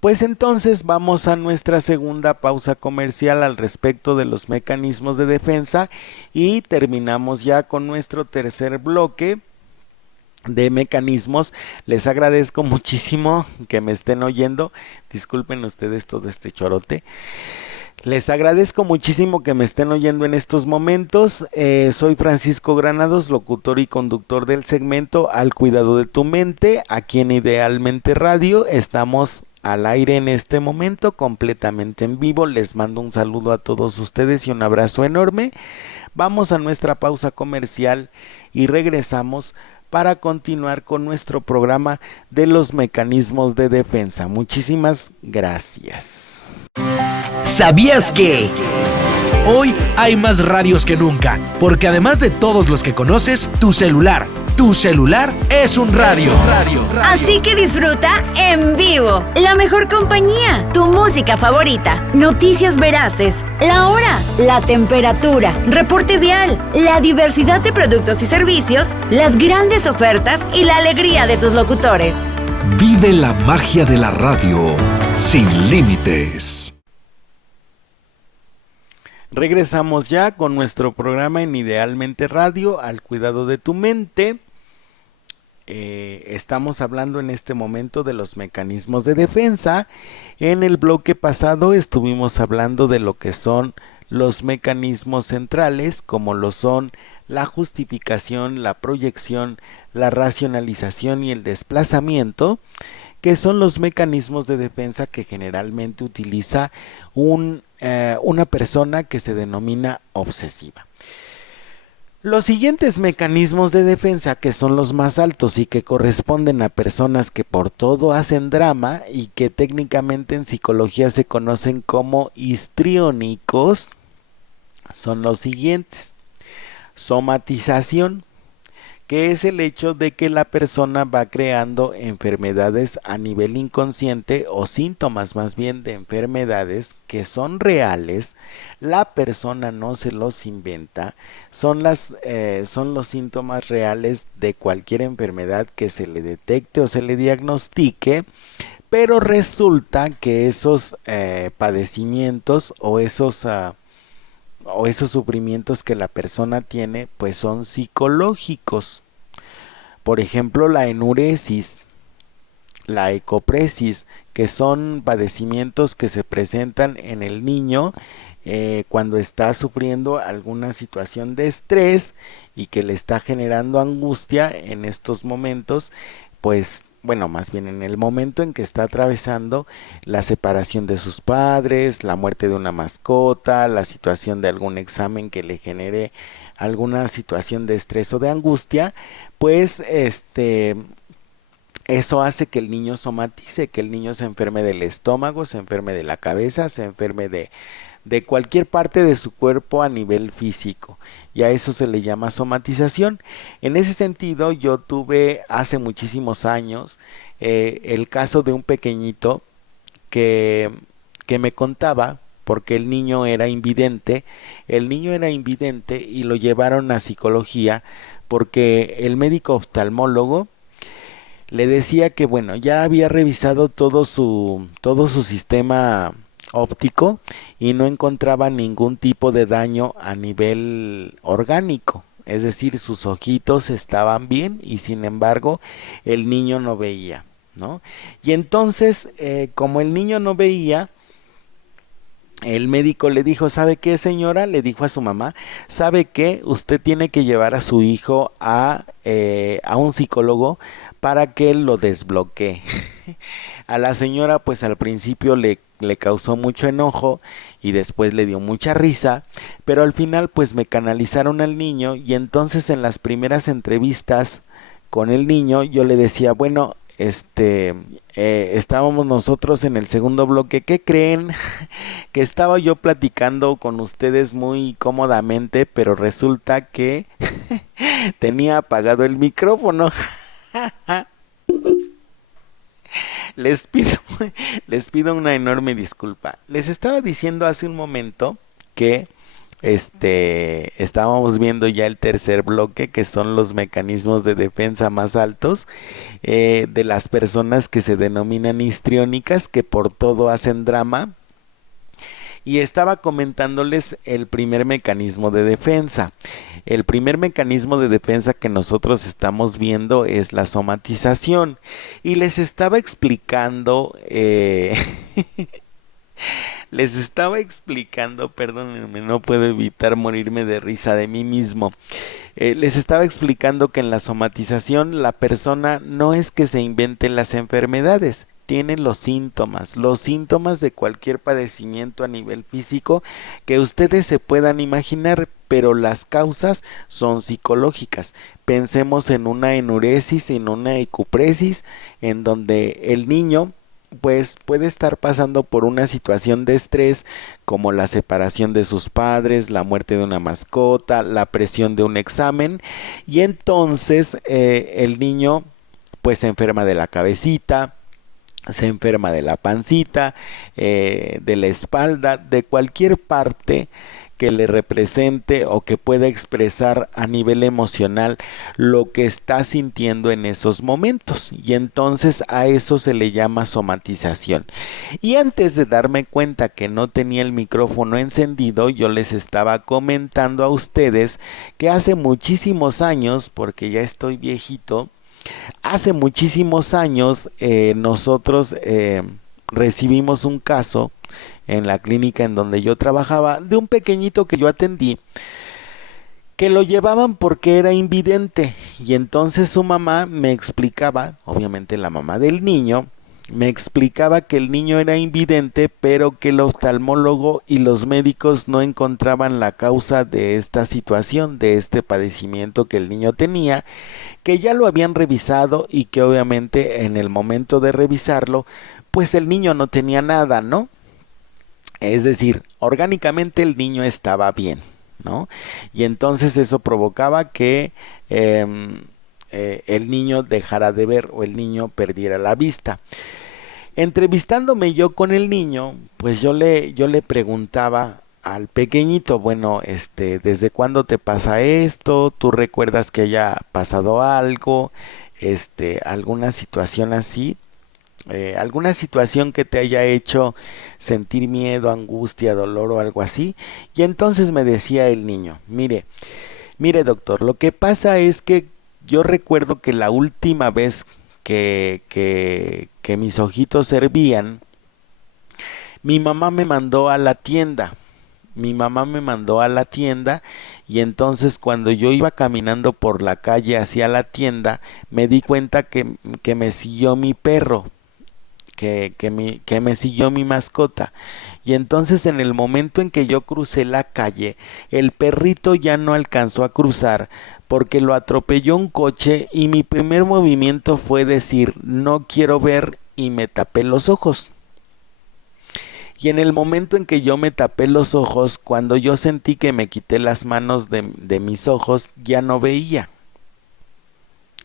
pues entonces vamos a nuestra segunda pausa comercial al respecto de los mecanismos de defensa, y terminamos ya con nuestro tercer bloque de mecanismos. Les agradezco muchísimo que me estén oyendo. Disculpen ustedes todo este chorote. Les agradezco muchísimo que me estén oyendo en estos momentos. Soy Francisco Granados, locutor y conductor del segmento Al Cuidado de tu Mente, aquí en Idealmente Radio. Estamos al aire en este momento, completamente en vivo. Les mando un saludo a todos ustedes y un abrazo enorme. Vamos a nuestra pausa comercial y regresamos para continuar con nuestro programa de los mecanismos de defensa. Muchísimas gracias. ¿Sabías que? Hoy hay más radios que nunca, porque además de todos los que conoces, tu celular es un radio. Así que disfruta en vivo. La mejor compañía, tu música favorita, noticias veraces, la hora, la temperatura, reporte vial, la diversidad de productos y servicios, las grandes ofertas y la alegría de tus locutores. Vive la magia de la radio sin límites. Regresamos ya con nuestro programa en Idealmente Radio, al cuidado de tu mente. Estamos hablando en este momento de los mecanismos de defensa. En el bloque pasado estuvimos hablando de lo que son los mecanismos centrales, como lo son la justificación, la proyección, la racionalización y el desplazamiento, que son los mecanismos de defensa que generalmente utiliza una persona que se denomina obsesiva. Los siguientes mecanismos de defensa, que son los más altos y que corresponden a personas que por todo hacen drama y que técnicamente en psicología se conocen como histriónicos, son los siguientes. Somatización, que es el hecho de que la persona va creando enfermedades a nivel inconsciente o síntomas más bien de enfermedades que son reales, la persona no se los inventa, son los síntomas reales de cualquier enfermedad que se le detecte o se le diagnostique, pero resulta que esos padecimientos o esos sufrimientos que la persona tiene pues son psicológicos. Por ejemplo, la enuresis, la ecopresis, que son padecimientos que se presentan en el niño cuando está sufriendo alguna situación de estrés y que le está generando angustia en estos momentos, pues bueno, más bien en el momento en que está atravesando la separación de sus padres, la muerte de una mascota, la situación de algún examen que le genere alguna situación de estrés o de angustia, pues eso hace que el niño somatice, que el niño se enferme del estómago, se enferme de la cabeza, se enferme de cualquier parte de su cuerpo a nivel físico, y a eso se le llama somatización. En ese sentido, yo tuve hace muchísimos años el caso de un pequeñito que me contaba, porque el niño era invidente y lo llevaron a psicología porque el médico oftalmólogo le decía que bueno, ya había revisado todo su sistema óptico y no encontraba ningún tipo de daño a nivel orgánico, es decir, sus ojitos estaban bien y sin embargo el niño no veía, ¿no? Y entonces, como el niño no veía, el médico le dijo, ¿sabe qué, señora? Le dijo a su mamá, ¿sabe qué? Usted tiene que llevar a su hijo a un psicólogo para que lo desbloquee. A la señora pues al principio le causó mucho enojo y después le dio mucha risa, pero al final pues me canalizaron al niño, y entonces en las primeras entrevistas con el niño yo le decía, bueno, estábamos nosotros en el segundo bloque, ¿qué creen? Que estaba yo platicando con ustedes muy cómodamente, pero resulta que tenía apagado el micrófono. Les pido una enorme disculpa. Les estaba diciendo hace un momento que estábamos viendo ya el tercer bloque, que son los mecanismos de defensa más altos de las personas que se denominan histriónicas, que por todo hacen drama. Y estaba comentándoles el primer mecanismo de defensa. El primer mecanismo de defensa que nosotros estamos viendo es la somatización. Y les estaba explicando, perdónenme, no puedo evitar morirme de risa de mí mismo. Les estaba explicando que en la somatización la persona no es que se invente las enfermedades, tiene los síntomas de cualquier padecimiento a nivel físico que ustedes se puedan imaginar, pero las causas son psicológicas. Pensemos en una enuresis, en una ecupresis, en donde el niño pues puede estar pasando por una situación de estrés como la separación de sus padres, la muerte de una mascota, la presión de un examen, y entonces el niño pues se enferma de la cabecita, se enferma de la pancita, de la espalda, de cualquier parte que le represente o que pueda expresar a nivel emocional lo que está sintiendo en esos momentos, y entonces a eso se le llama somatización. Y antes de darme cuenta que no tenía el micrófono encendido, yo les estaba comentando a ustedes que hace muchísimos años, porque ya estoy viejito, hace muchísimos años nosotros recibimos un caso en la clínica en donde yo trabajaba, de un pequeñito que yo atendí, que lo llevaban porque era invidente, y entonces su mamá me explicaba, obviamente la mamá del niño, me explicaba que el niño era invidente, pero que el oftalmólogo y los médicos no encontraban la causa de esta situación, de este padecimiento que el niño tenía, que ya lo habían revisado y que obviamente en el momento de revisarlo, pues el niño no tenía nada, ¿no? Es decir, orgánicamente el niño estaba bien, ¿no? Y entonces eso provocaba que el niño dejara de ver o el niño perdiera la vista. Entrevistándome yo con el niño, pues yo le preguntaba al pequeñito, bueno, ¿desde cuándo te pasa esto? ¿Tú recuerdas que haya pasado algo? ¿Alguna situación así? ¿Alguna situación que te haya hecho sentir miedo, angustia, dolor o algo así? Y entonces me decía el niño, mire doctor, lo que pasa es que yo recuerdo que la última vez que mis ojitos servían, mi mamá me mandó a la tienda. Y entonces cuando yo iba caminando por la calle hacia la tienda, me di cuenta que me siguió mi perro. Que me siguió mi mascota, y entonces en el momento en que yo crucé la calle, el perrito ya no alcanzó a cruzar porque lo atropelló un coche, y mi primer movimiento fue decir no quiero ver, y me tapé los ojos. Y en el momento en que yo me tapé los ojos, cuando yo sentí que me quité las manos de mis ojos, ya no veía,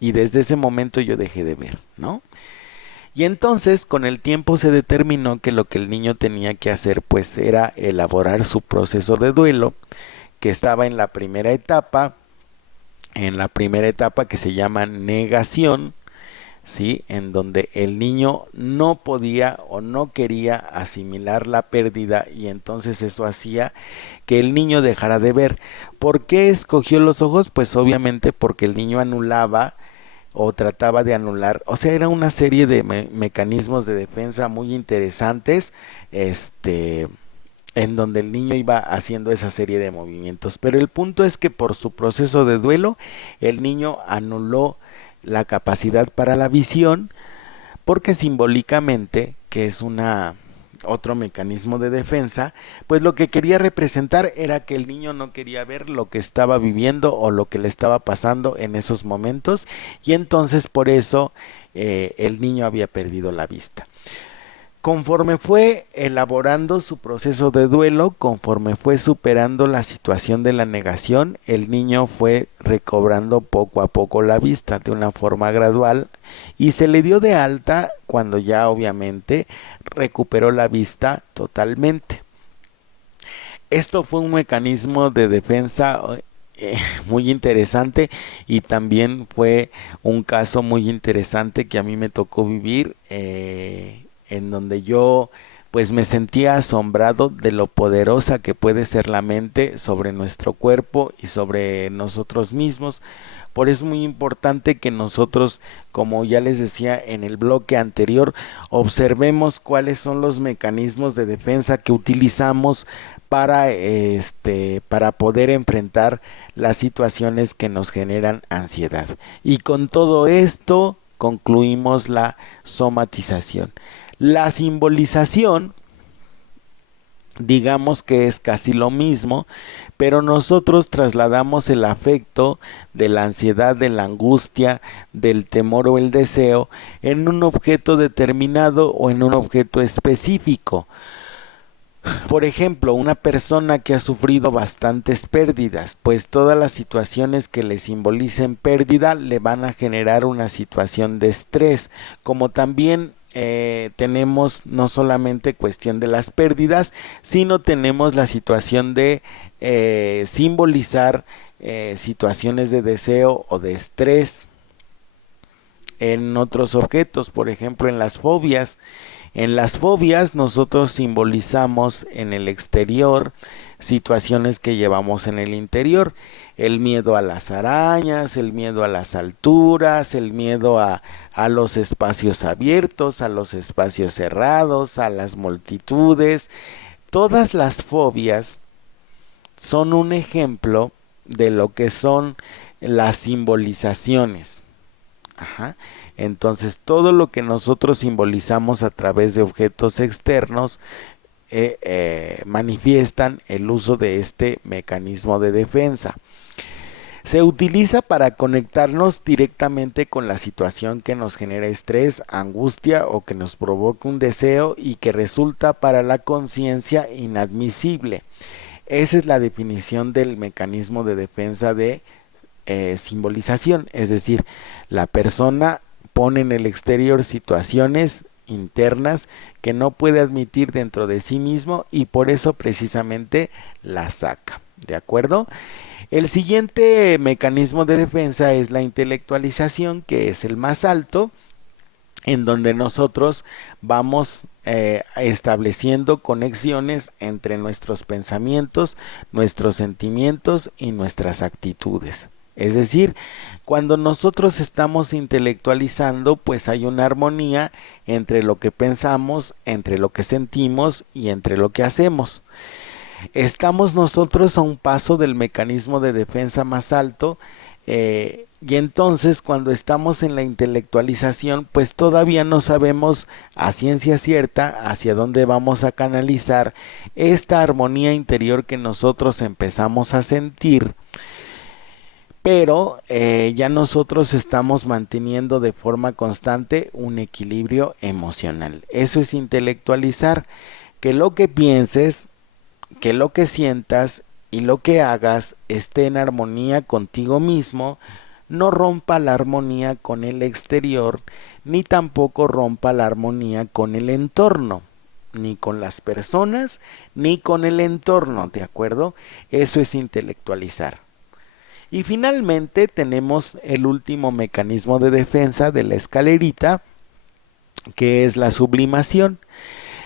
y desde ese momento yo dejé de ver, ¿no? Y entonces con el tiempo se determinó que lo que el niño tenía que hacer pues era elaborar su proceso de duelo, que estaba en la primera etapa que se llama negación, ¿sí? En donde el niño no podía o no quería asimilar la pérdida, y entonces eso hacía que el niño dejara de ver. ¿Por qué escogió los ojos? Pues obviamente porque el niño anulaba o trataba de anular, o sea, era una serie de mecanismos de defensa muy interesantes, en donde el niño iba haciendo esa serie de movimientos. Pero el punto es que por su proceso de duelo, el niño anuló la capacidad para la visión, porque simbólicamente, que es otro mecanismo de defensa, pues lo que quería representar era que el niño no quería ver lo que estaba viviendo o lo que le estaba pasando en esos momentos, y entonces por eso el niño había perdido la vista. Conforme fue elaborando su proceso de duelo, conforme fue superando la situación de la negación, el niño fue recobrando poco a poco la vista de una forma gradual, y se le dio de alta cuando ya obviamente recuperó la vista totalmente. Esto fue un mecanismo de defensa muy interesante, y también fue un caso muy interesante que a mí me tocó vivir, en donde yo pues me sentía asombrado de lo poderosa que puede ser la mente sobre nuestro cuerpo y sobre nosotros mismos. Por eso es muy importante que nosotros, como ya les decía en el bloque anterior, observemos cuáles son los mecanismos de defensa que utilizamos para poder enfrentar las situaciones que nos generan ansiedad. Y con todo esto concluimos la somatización. La simbolización digamos que es casi lo mismo, pero nosotros trasladamos el afecto de la ansiedad, de la angustia, del temor o el deseo en un objeto determinado o en un objeto específico. Por ejemplo, una persona que ha sufrido bastantes pérdidas, pues todas las situaciones que le simbolicen pérdida le van a generar una situación de estrés, como también tenemos no solamente cuestión de las pérdidas, sino tenemos la situación de simbolizar situaciones de deseo o de estrés en otros objetos, por ejemplo en las fobias. En las fobias nosotros simbolizamos en el exterior situaciones que llevamos en el interior, el miedo a las arañas, el miedo a las alturas, el miedo a los espacios abiertos, a los espacios cerrados, a las multitudes. Todas las fobias son un ejemplo de lo que son las simbolizaciones. Entonces todo lo que nosotros simbolizamos a través de objetos externos manifiestan el uso de este mecanismo de defensa. Se utiliza para conectarnos directamente con la situación que nos genera estrés, angustia o que nos provoca un deseo y que resulta para la conciencia inadmisible. Esa es la definición del mecanismo de defensa de simbolización, es decir, la persona pone en el exterior situaciones internas que no puede admitir dentro de sí mismo y por eso precisamente las saca, ¿de acuerdo? El siguiente mecanismo de defensa es la intelectualización, que es el más alto, en donde nosotros vamos estableciendo conexiones entre nuestros pensamientos, nuestros sentimientos y nuestras actitudes. Es decir, cuando nosotros estamos intelectualizando, pues hay una armonía entre lo que pensamos, entre lo que sentimos y entre lo que hacemos. Estamos nosotros a un paso del mecanismo de defensa más alto, y entonces cuando estamos en la intelectualización, pues todavía no sabemos a ciencia cierta hacia dónde vamos a canalizar esta armonía interior que nosotros empezamos a sentir. Pero ya nosotros estamos manteniendo de forma constante un equilibrio emocional. Eso es intelectualizar, que lo que pienses, que lo que sientas y lo que hagas esté en armonía contigo mismo, no rompa la armonía con el exterior, ni tampoco rompa la armonía con el entorno, ni con las personas, ni con el entorno, ¿de acuerdo? Eso es intelectualizar. Y finalmente tenemos el último mecanismo de defensa de la escalerita, que es la sublimación,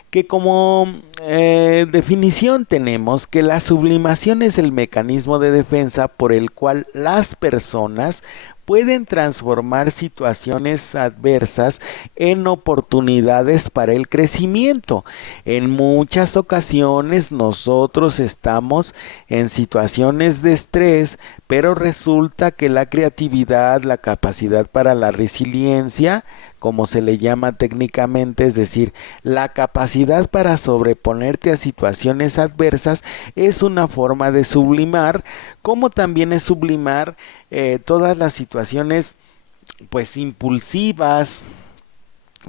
que como definición tenemos que la sublimación es el mecanismo de defensa por el cual las personas pueden transformar situaciones adversas en oportunidades para el crecimiento. En muchas ocasiones nosotros estamos en situaciones de estrés, pero resulta que la creatividad, la capacidad para la resiliencia, como se le llama técnicamente, es decir, la capacidad para sobreponerte a situaciones adversas, es una forma de sublimar, como también es sublimar todas las situaciones pues impulsivas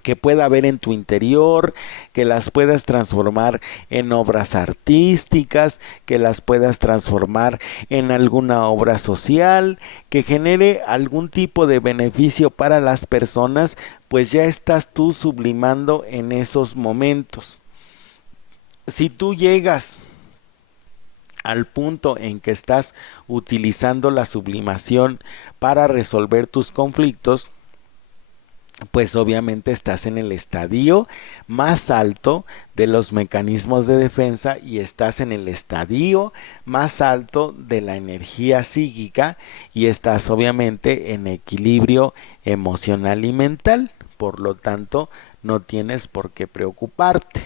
que pueda haber en tu interior, que las puedas transformar en obras artísticas, que las puedas transformar en alguna obra social, que genere algún tipo de beneficio para las personas, pues ya estás tú sublimando en esos momentos. Si tú llegas al punto en que estás utilizando la sublimación para resolver tus conflictos, pues obviamente estás en el estadio más alto de los mecanismos de defensa y estás en el estadio más alto de la energía psíquica y estás obviamente en equilibrio emocional y mental, por lo tanto no tienes por qué preocuparte.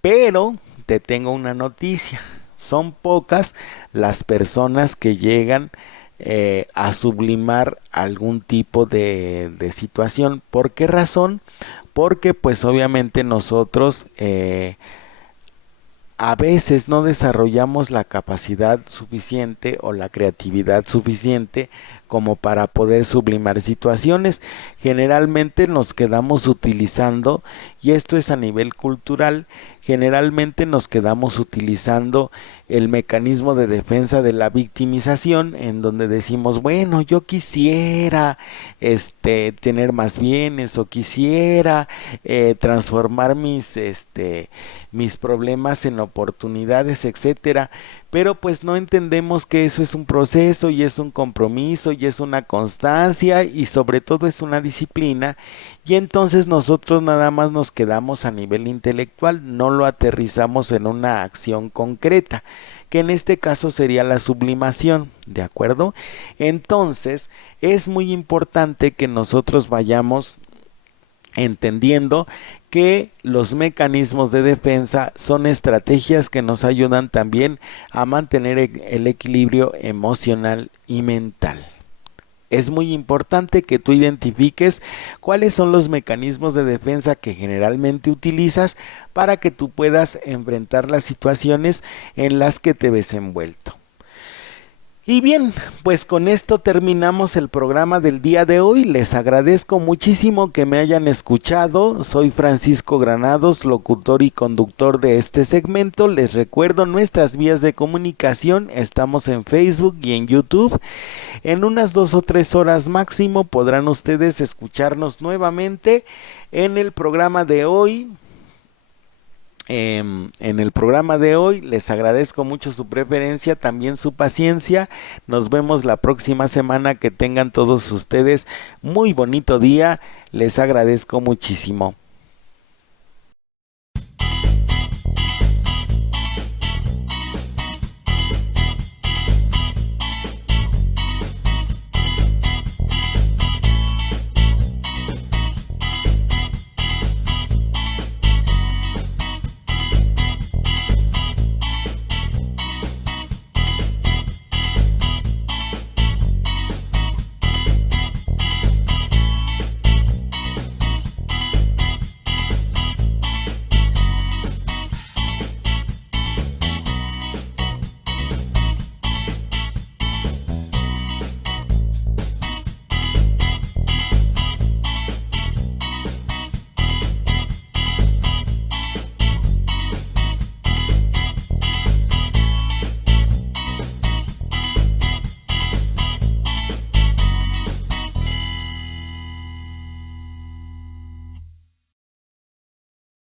Pero te tengo una noticia, son pocas las personas que llegan a sublimar algún tipo de situación. ¿Por qué razón? Porque pues obviamente nosotros a veces no desarrollamos la capacidad suficiente o la creatividad suficiente como para poder sublimar situaciones. Generalmente nos quedamos utilizando, y esto es a nivel cultural, generalmente nos quedamos utilizando el mecanismo de defensa de la victimización, en donde decimos, bueno, yo quisiera tener más bienes, o quisiera transformar mis problemas en oportunidades, etcétera, pero pues no entendemos que eso es un proceso y es un compromiso y es una constancia y sobre todo es una disciplina, y entonces nosotros nada más nos quedamos a nivel intelectual, no lo aterrizamos en una acción concreta, que en este caso sería la sublimación, ¿de acuerdo? Entonces es muy importante que nosotros vayamos entendiendo que los mecanismos de defensa son estrategias que nos ayudan también a mantener el equilibrio emocional y mental. Es muy importante que tú identifiques cuáles son los mecanismos de defensa que generalmente utilizas para que tú puedas enfrentar las situaciones en las que te ves envuelto. Y bien, pues con esto terminamos el programa del día de hoy. Les agradezco muchísimo que me hayan escuchado. Soy Francisco Granados, locutor y conductor de este segmento. Les recuerdo nuestras vías de comunicación. Estamos en Facebook y en YouTube. En unas 2 o 3 horas máximo podrán ustedes escucharnos nuevamente en el programa de hoy. En el programa de hoy les agradezco mucho su preferencia, también su paciencia. Nos vemos la próxima semana. Que tengan todos ustedes muy bonito día. Les agradezco muchísimo.